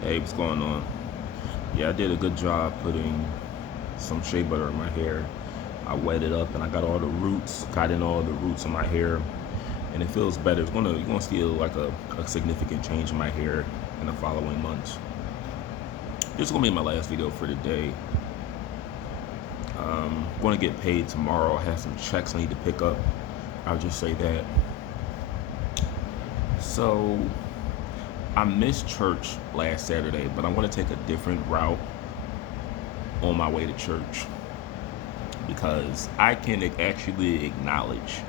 Hey, what's going on? Yeah, I did a good job putting some shea butter in my hair. I wet it up and I got all the roots, got in all the roots in my hair, and it feels better. You're gonna see like a significant change in my hair in the following months. This is gonna be my last video for today. I'm gonna get paid tomorrow. I have some checks I need to pick up. I'll just say that. So I missed church last Saturday, but I'm gonna take a different route on my way to church, because I can actually acknowledge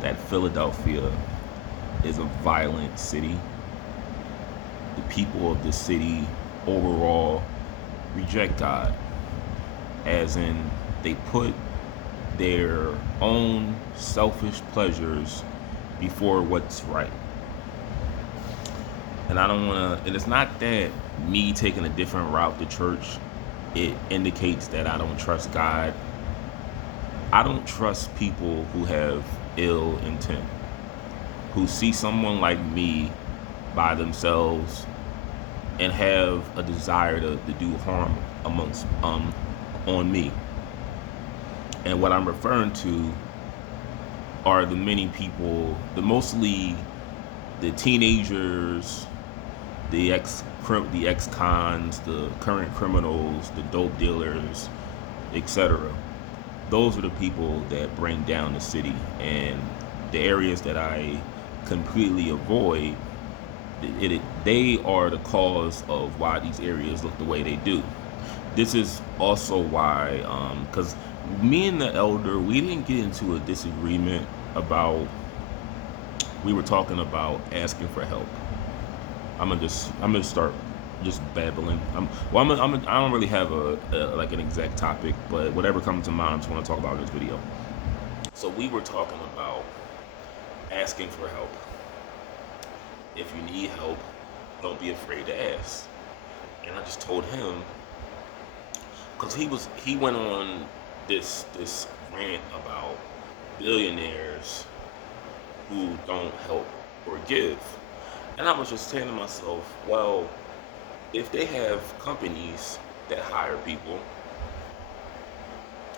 that Philadelphia is a violent city. The people of the city overall reject God, as in they put their own selfish pleasures before what's right. And I don't want to, and it's not that me taking a different route to church, it indicates that I don't trust God. I don't trust people who have ill intent, who see someone like me by themselves and have a desire to do harm amongst on me. And what I'm referring to are the many people, mostly the teenagers, the ex cons, the current criminals, the dope dealers, etc. Those are the people that bring down the city, and the areas that I completely avoid, they are the cause of why these areas look the way they do. This is also why, because me and the elder, we didn't get into a disagreement about, we were talking about asking for help. I'm gonna start just babbling. I don't really have like an exact topic, but whatever comes to mind, I just want to talk about in this video. So we were talking about asking for help. If you need help, don't be afraid to ask. And I just told him, because he went on this rant about billionaires who don't help or give. And I was just saying to myself, well, if they have companies that hire people,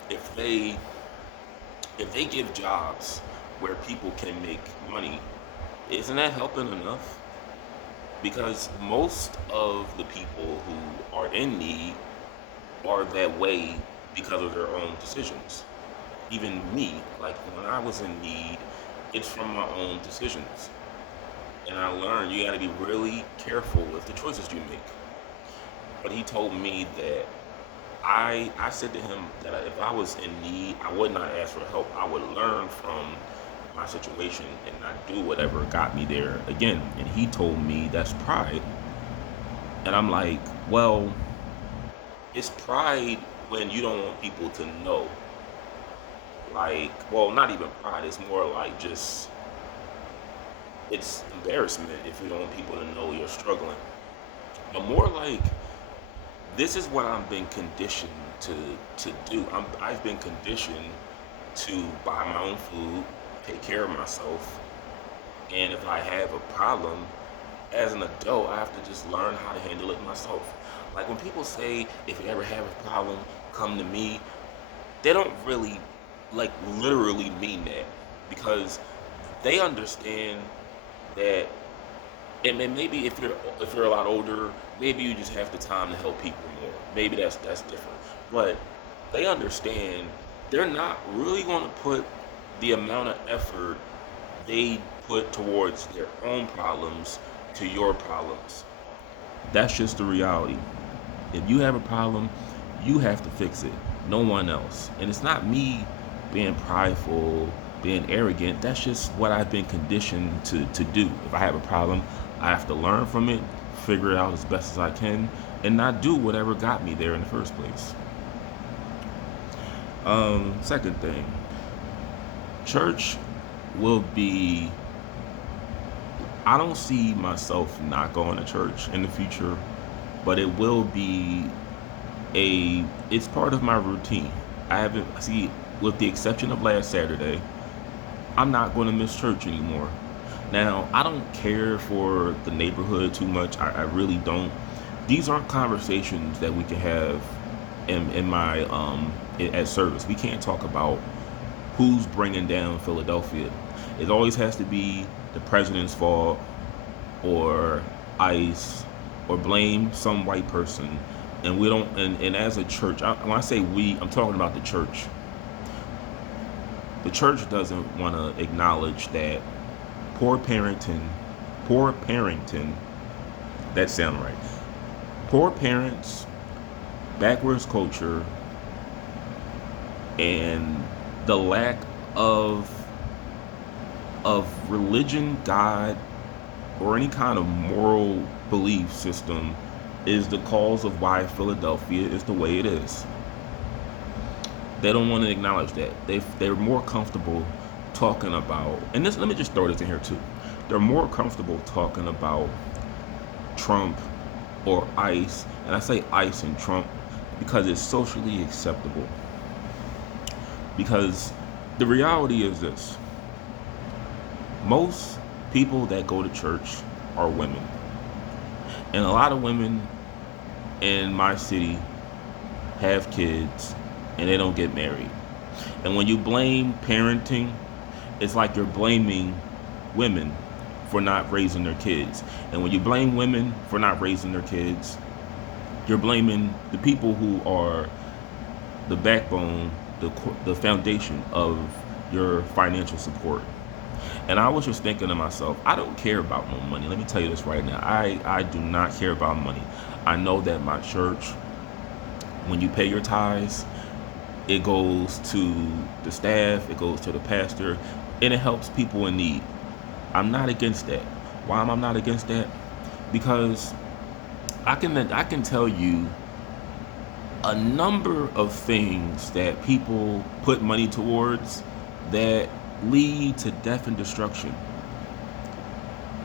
if they if they give jobs where people can make money, isn't that helping enough? Because most of the people who are in need are that way because of their own decisions. Even me, like when I was in need, it's from my own decisions. And I learned you got to be really careful with the choices you make. But he told me that I said to him that if I was in need, I would not ask for help. I would learn from my situation and not do whatever got me there again. And he told me that's pride. And I'm like, well, it's pride when you don't want people to know. Like, well, not even pride. It's more like just, it's embarrassment if you don't want people to know you're struggling. But more like, this is what I've been conditioned to do. I've been conditioned to buy my own food, take care of myself, and if I have a problem as an adult, I have to just learn how to handle it myself. Like when people say, if you ever have a problem, come to me, they don't really like literally mean that, because they understand that. And then maybe if you're a lot older, maybe you just have the time to help people more. Maybe that's different. But they understand they're not really going to put the amount of effort they put towards their own problems to your problems. That's just the reality. If you have a problem, you have to fix it. No one else. And it's not me being prideful, being arrogant. That's just what I've been conditioned to do. If I have a problem, I have to learn from it, figure it out as best as I can, and not do whatever got me there in the first place. Second thing, church will be, I don't see myself not going to church in the future, but it will be it's part of my routine. I haven't, see, with the exception of last Saturday, I'm not going to miss church anymore. Now, I don't care for the neighborhood too much. I really don't. these aren't conversations that we can have in my at service. We can't talk about who's bringing down Philadelphia. It always has to be the president's fault or ICE or blame some white person. And we don't, and as a church, when I say we, I'm talking about the church. The church doesn't want to acknowledge that poor parenting, poor parenting, that sound right. Poor parents, backwards culture, and the lack of religion, God, or any kind of moral belief system is the cause of why Philadelphia is the way it is. They don't want to acknowledge that. They're more comfortable talking about, and this, let me just throw this in here too. They're more comfortable talking about Trump or ICE, and I say ICE and Trump because it's socially acceptable. Because the reality is this: most people that go to church are women, and a lot of women in my city have kids and they don't get married. And when you blame parenting, it's like you're blaming women for not raising their kids. And when you blame women for not raising their kids, you're blaming the people who are the backbone, the foundation of your financial support. And I was just thinking to myself, I don't care about no money. Let me tell you this right now. I do not care about money. I know that my church, when you pay your tithes, it goes to the staff, it goes to the pastor, and it helps people in need. I'm not against that. Why am I not against that? Because I can tell you a number of things that people put money towards that lead to death and destruction.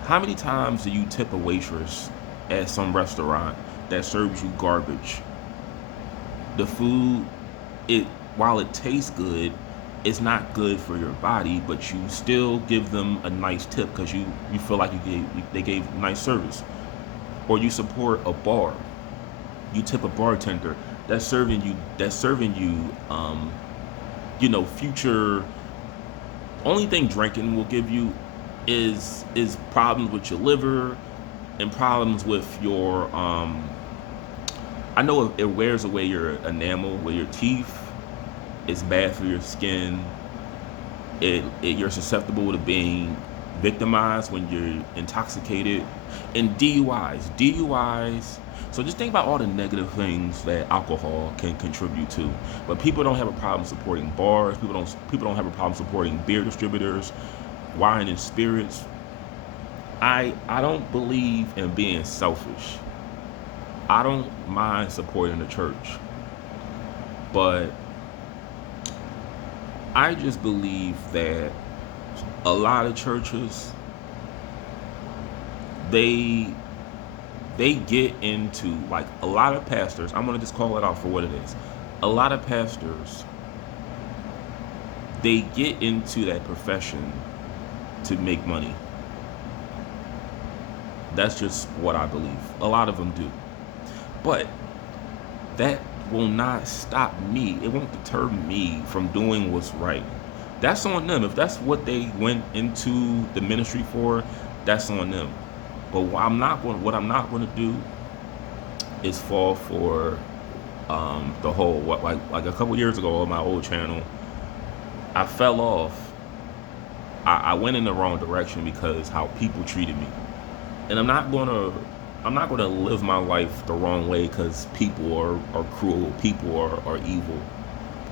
How many times do you tip a waitress at some restaurant that serves you garbage? The food, it while it tastes good, it's not good for your body, but you still give them a nice tip because you feel like they gave nice service. Or you support a bar, you tip a bartender that's serving you future. Only thing drinking will give you is problems with your liver and problems with your I know it wears away your enamel with your teeth. It's bad for your skin. You're susceptible to being victimized when you're intoxicated. And DUIs. So just think about all the negative things that alcohol can contribute to. But people don't have a problem supporting bars. People don't have a problem supporting beer distributors, wine and spirits. I don't believe in being selfish. I don't mind supporting the church, but I just believe that a lot of churches, they get into, like, a lot of pastors, I'm gonna just call it out for what it is. A lot of pastors, they get into that profession to make money. That's just what I believe. A lot of them do. But that will not stop me. It won't deter me from doing what's right. That's on them. If that's what they went into the ministry for, that's on them. But what I'm not going to do is fall for the whole like a couple years ago on my old channel. I fell off. I went in the wrong direction because how people treated me, and I'm not gonna live my life the wrong way because people are cruel, people are evil.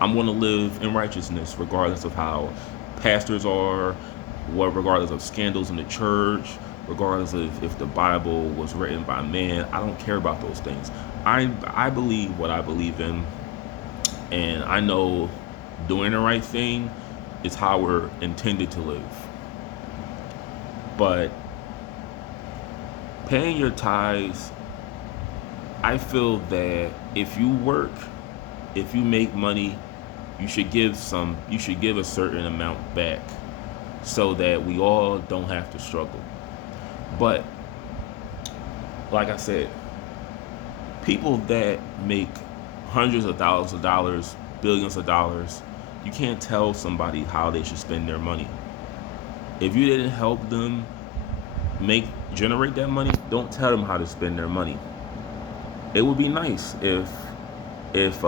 I'm gonna live in righteousness regardless of how pastors are, regardless of scandals in the church, regardless of if the Bible was written by man. I don't care about those things. I believe what I believe in, and I know doing the right thing is how we're intended to live. But paying your tithes, I feel that if you work, if you make money, you should give a certain amount back so that we all don't have to struggle. But like I said, People that make hundreds of thousands of dollars, billions of dollars, you can't tell somebody how they should spend their money. If you didn't help them make generate that money, don't tell them how to spend their money. It would be nice if here's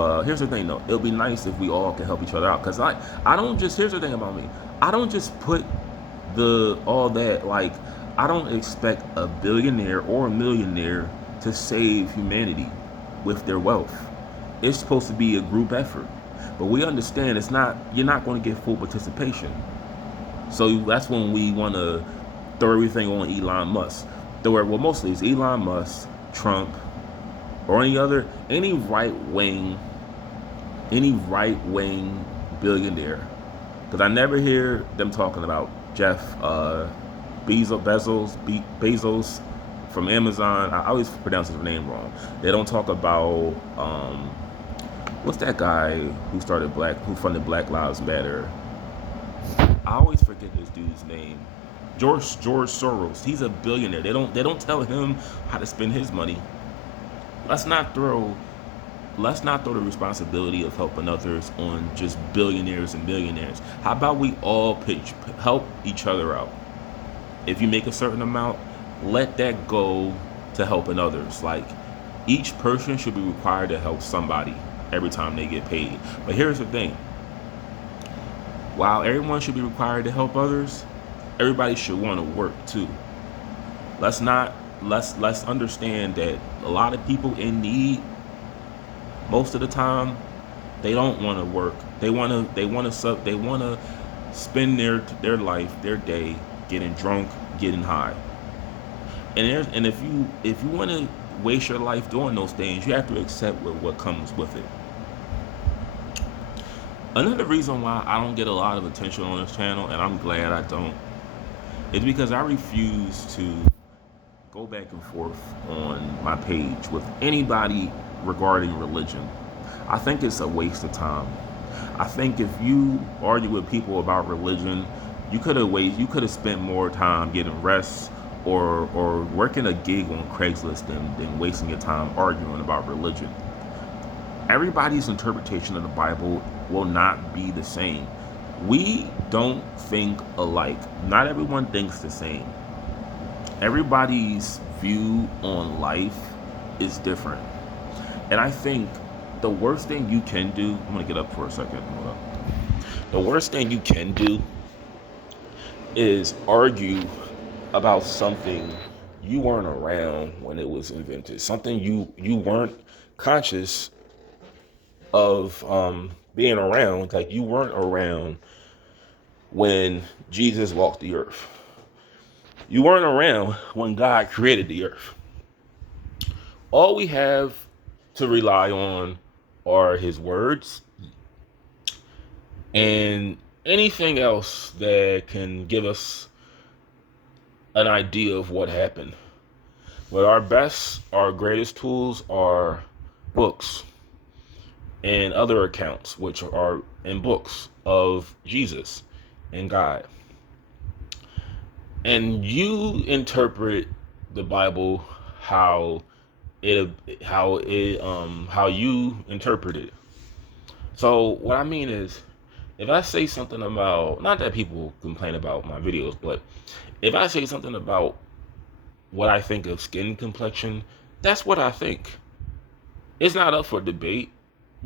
the thing though, it would be nice if we all can help each other out. Cause I don't just here's the thing about me. I don't just put the all that like I don't expect a billionaire or a millionaire to save humanity with their wealth. It's supposed to be a group effort. But we understand it's not you're not going to get full participation. So that's when we want to throw everything on Elon Musk. Well, mostly it's Elon Musk, Trump, or any right wing billionaire. Because I never hear them talking about Jeff Bezos from Amazon. I always pronounce his name wrong. They don't talk about what's that guy who funded Black Lives Matter. I always forget this dude's name. George Soros. He's a billionaire. They don't tell him how to spend his money. Let's not throw let's not throw the responsibility of helping others on just billionaires and millionaires. How about we all help each other out? If you make a certain amount, let that go to helping others. Like each person should be required to help somebody every time they get paid. But here's the thing. While everyone should be required to help others, everybody should want to work too. Let's not let's understand that a lot of people in need most of the time they don't want to work. They want to spend their life, their day getting drunk, getting high. And if you want to waste your life doing those things, you have to accept what comes with it. Another reason why I don't get a lot of attention on this channel, and I'm glad I don't, is because I refuse to go back and forth on my page with anybody regarding religion. I think it's a waste of time. I think if you argue with people about religion, you could have spent more time getting rest or working a gig on Craigslist than wasting your time arguing about religion. Everybody's interpretation of the Bible will not be the same. We don't think alike. Not everyone thinks the same. Everybody's view on life is different. And I think the worst thing you can do, I'm gonna get up for a second. Hold up. The worst thing you can do is argue about something you weren't around when it was invented. Something you weren't conscious of being around. Like you weren't around when Jesus walked the earth. You weren't around when God created the earth. All we have to rely on are his words and anything else that can give us an idea of what happened. But our greatest tools are books and other accounts, which are in books of Jesus and God. And you interpret the Bible how how you interpret it. So what I mean is, if I say something about, not that people complain about my videos, but if I say something about what I think of skin complexion, that's what I think. It's not up for debate,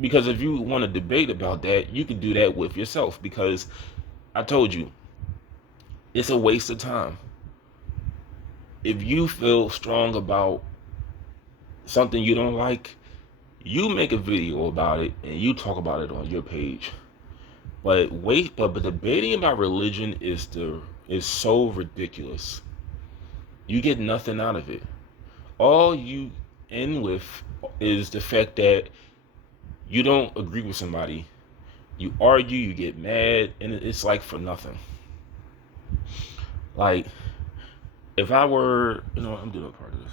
because if you want to debate about that, you can do that with yourself, because I told you, it's a waste of time. If you feel strong about something you don't like, you make a video about it and you talk about it on your page. But debating about religion is so ridiculous. You get nothing out of it. All you end with is the fact that you don't agree with somebody. You argue, you get mad, and it's like for nothing. Like, if I were, I'm doing a part of this.